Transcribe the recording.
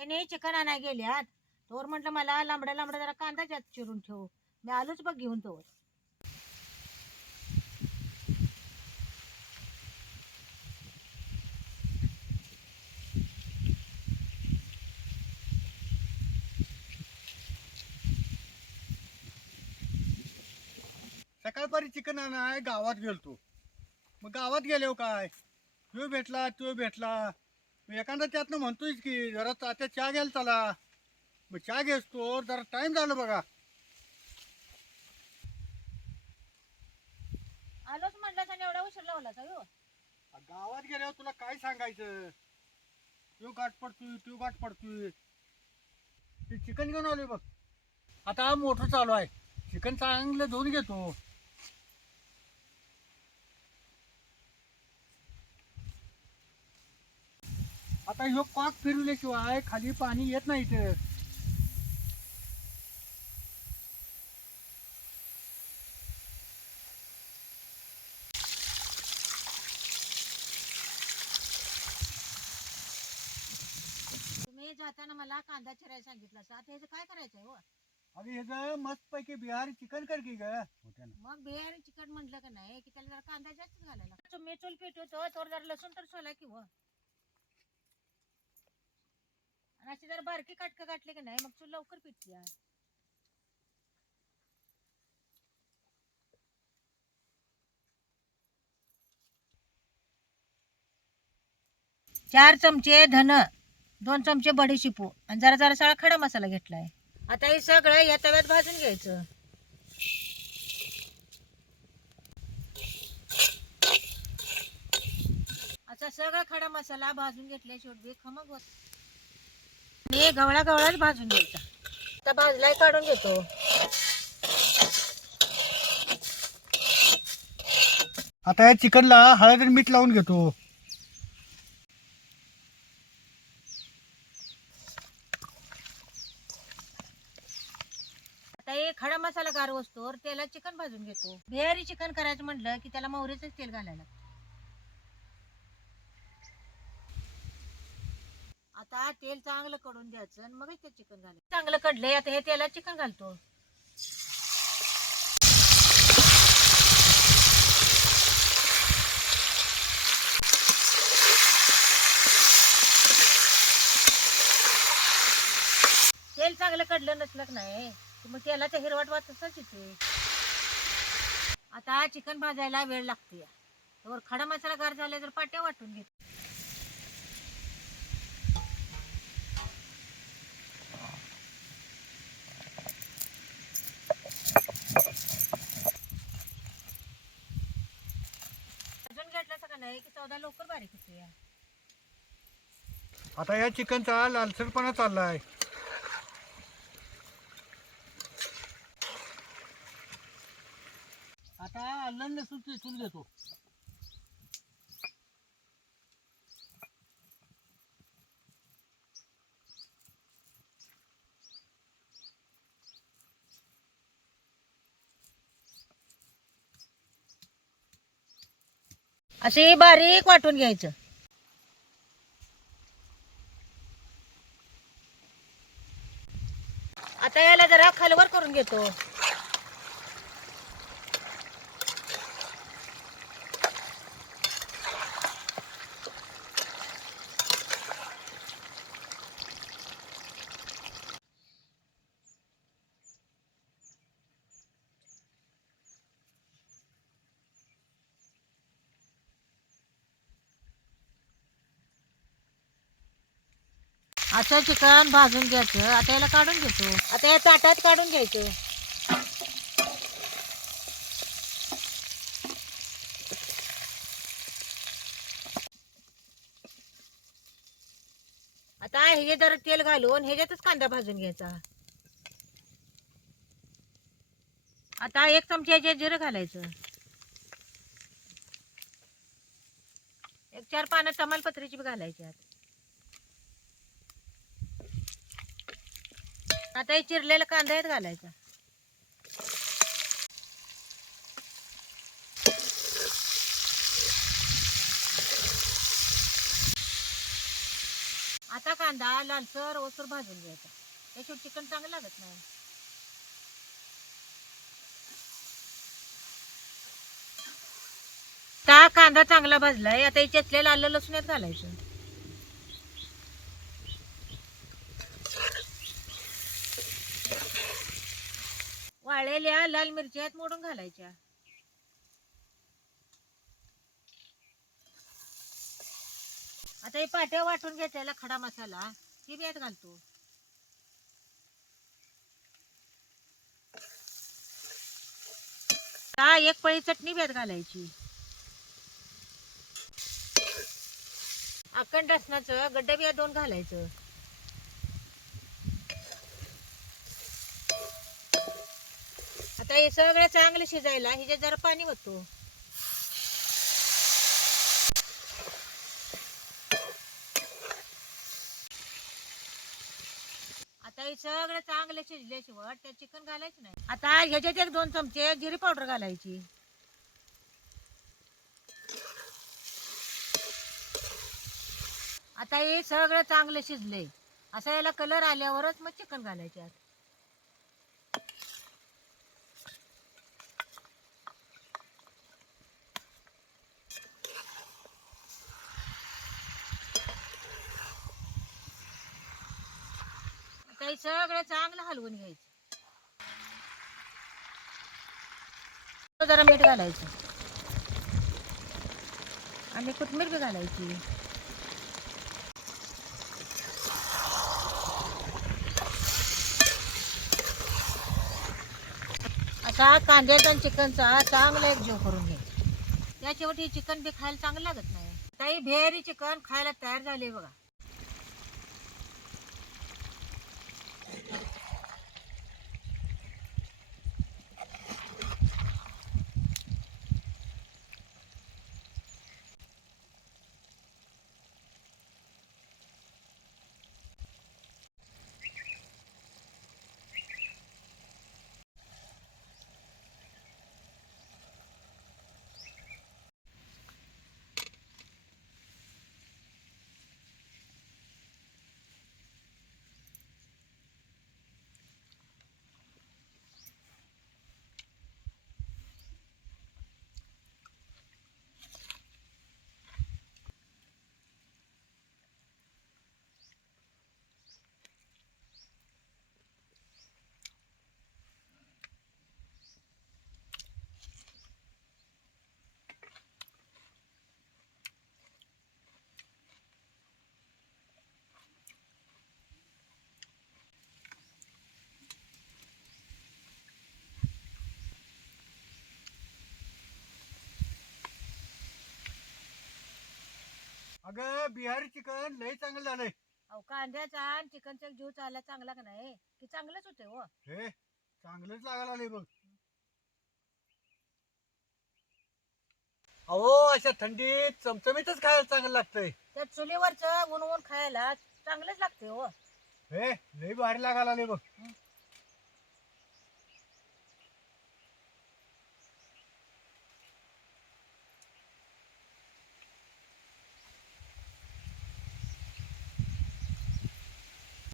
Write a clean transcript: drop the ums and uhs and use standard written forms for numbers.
हे नाही चिकन आणाय गेल्यात तोवर म्हटलं मला लांबडा लांबडा जरा कांदा जास्त चिरून ठेव. मी आलोच बघ घेऊन तोवर. सकाळपारी चिकन आणाय गावात गेलतो. मग गावात गेलो काय तो भेटला तो भेटला. मग एखादा त्यातनं म्हणतोय की जरा तात्या चहा घ्यायला चला. मग चहा घेतो जरा टाइम झालं बघा. आलोच म्हटलं आणि एवढा उशीर लावला का हो? गावात गेल्यावर तुला काय सांगायचं. तो गाठ पडतोय तो गाठ पडतोय. ते चिकन घेऊन आलोय बघ. आता हा मोटर चालू आहे. चिकन चांगलं धुवून घेतो. आता ह्यो कॉक फिरवल्याशिवाय खाली पाणी येत नाही इथं. तुम्ही जाताना मला कांदा चिरायला सांगितलं आता ह्याचं काय करायचंय हो? अरे हे ग मस्त पैकी बिहारी चिकन कर की ग. मग बिहारी चिकन म्हटलं का नाही की त्याला जरा कांदा जास्त घालायला. मी चूल पेटवतो तर जरा लसूण तर सोला की हो. आणि अशी जर बारकी काटकं गाठली की नाही मग चूल लवकर पेटते. चार चमचे धन, 2 चमचे बडीशेपू आणि जरा जरा सगळा खडा मसाला घेतलाय. आता हे सगळं या तव्यात भाजून घ्यायचं. असा सगळा खडा मसाला भाजून घेतल्याशिवाय खमक होत नाही. गवळा गवळाच भाजून घ्यायचा. आता भाजलाय काढून घेतो. आता या चिकनला हळद आणि मीठ लावून घेतो. आता हे खडा मसाला गार वस्तूवर त्याला चिकन भाजून घेतो. बिहारी चिकन करायचं म्हटलं की त्याला मोहरीचंच तेल घालायला. आता तेल चांगलं कडून द्यायचं आणि मग ते चिकन घालायचं. चांगलं कडलंय आता हे तेलात चिकन घालतो. तेल चांगलं कडलं नसलं की नाही मग तेलाचा हिरवट वाट तसाच येते. आता चिकन भाजायला वेळ लागते. तर खडा मसाला गार झाला तर पाट्या वाटून घेतो. भाजून घेतलं का नाही की चौदा लवकर बारीक होते. आता या चिकनचा लालसरपणा चाललाय. आता आलं लसूण चेचून घेतो. असे बारीक वाटून घ्यायचं. आता याला जरा खालवर करून घेतो. असं चिकन भाजून घ्यायचं. आता याला काढून घेतो. आता या ताटात काढून घ्यायचं. आता हे जर तेल घालून ह्याच्यातच कांदा भाजून घ्यायचा. आता 1 चमचा जिरं घालायचं. 1-4 पानं तमालपत्रीची बी घालायची. आता हे चिरलेला कांदा यात घालायचा. आता कांदा लालसर ओसर भाजून घ्यायचा, त्याशिवाय चिकन चांगलं लागत नाही. आता कांदा चांगला भाजलाय, आता याच्यातले आलं लसूण यात घालायचं. वाळलेल्या लाल मिरच्या यात मोडून घालायच्या. आता हे पाट्या वाटून घेतलेला खडा मसाला ती बी यात घालतो. आता एक पळी चटणी बी यात घालायची. अखंड लसणाचं गड्डे बी यात 2 घालायचं. आता हे सगळं चांगलं शिजायला ह्याच्यात जरा पाणी होतो. आता हे सगळं चांगलं शिजल्याशिवाय त्यात चिकन घालायचं नाही. आता ह्याच्यात 1-2 चमचे जिरी पावडर घालायची. आता हे सगळं चांगलं शिजले, असं याला कलर आल्यावरच मग चिकन घालायचे. आता हे सगळं चांगलं हलवून घ्यायचं. जरा मीठ घालायचं आणि कोथिंबीर बी घालायची. आता कांद्याचा आणि चिकनचा चांगला एक जीव करून घ्यायचा. त्या शेवटी चिकन बी खायला चांगलं लागत नाही. ताई भेरी चिकन खायला तयार झाले बघा. अगं बिहारी चिकन लय चांगलं झालंय. अहो कांद्याचा आणि चिकनचा जीव चालला चांगला का नाही की चांगलंच होते हो. हे चांगलंच लागायला लागलंय बघ. अहो अशा थंडीत चमचमीतच खायला चांगलं लागतंय. त्या चुलीवरचं ऊन ऊन खायला चांगलंच लागते हो. हे लय भारी लागायला लागलंय बघ.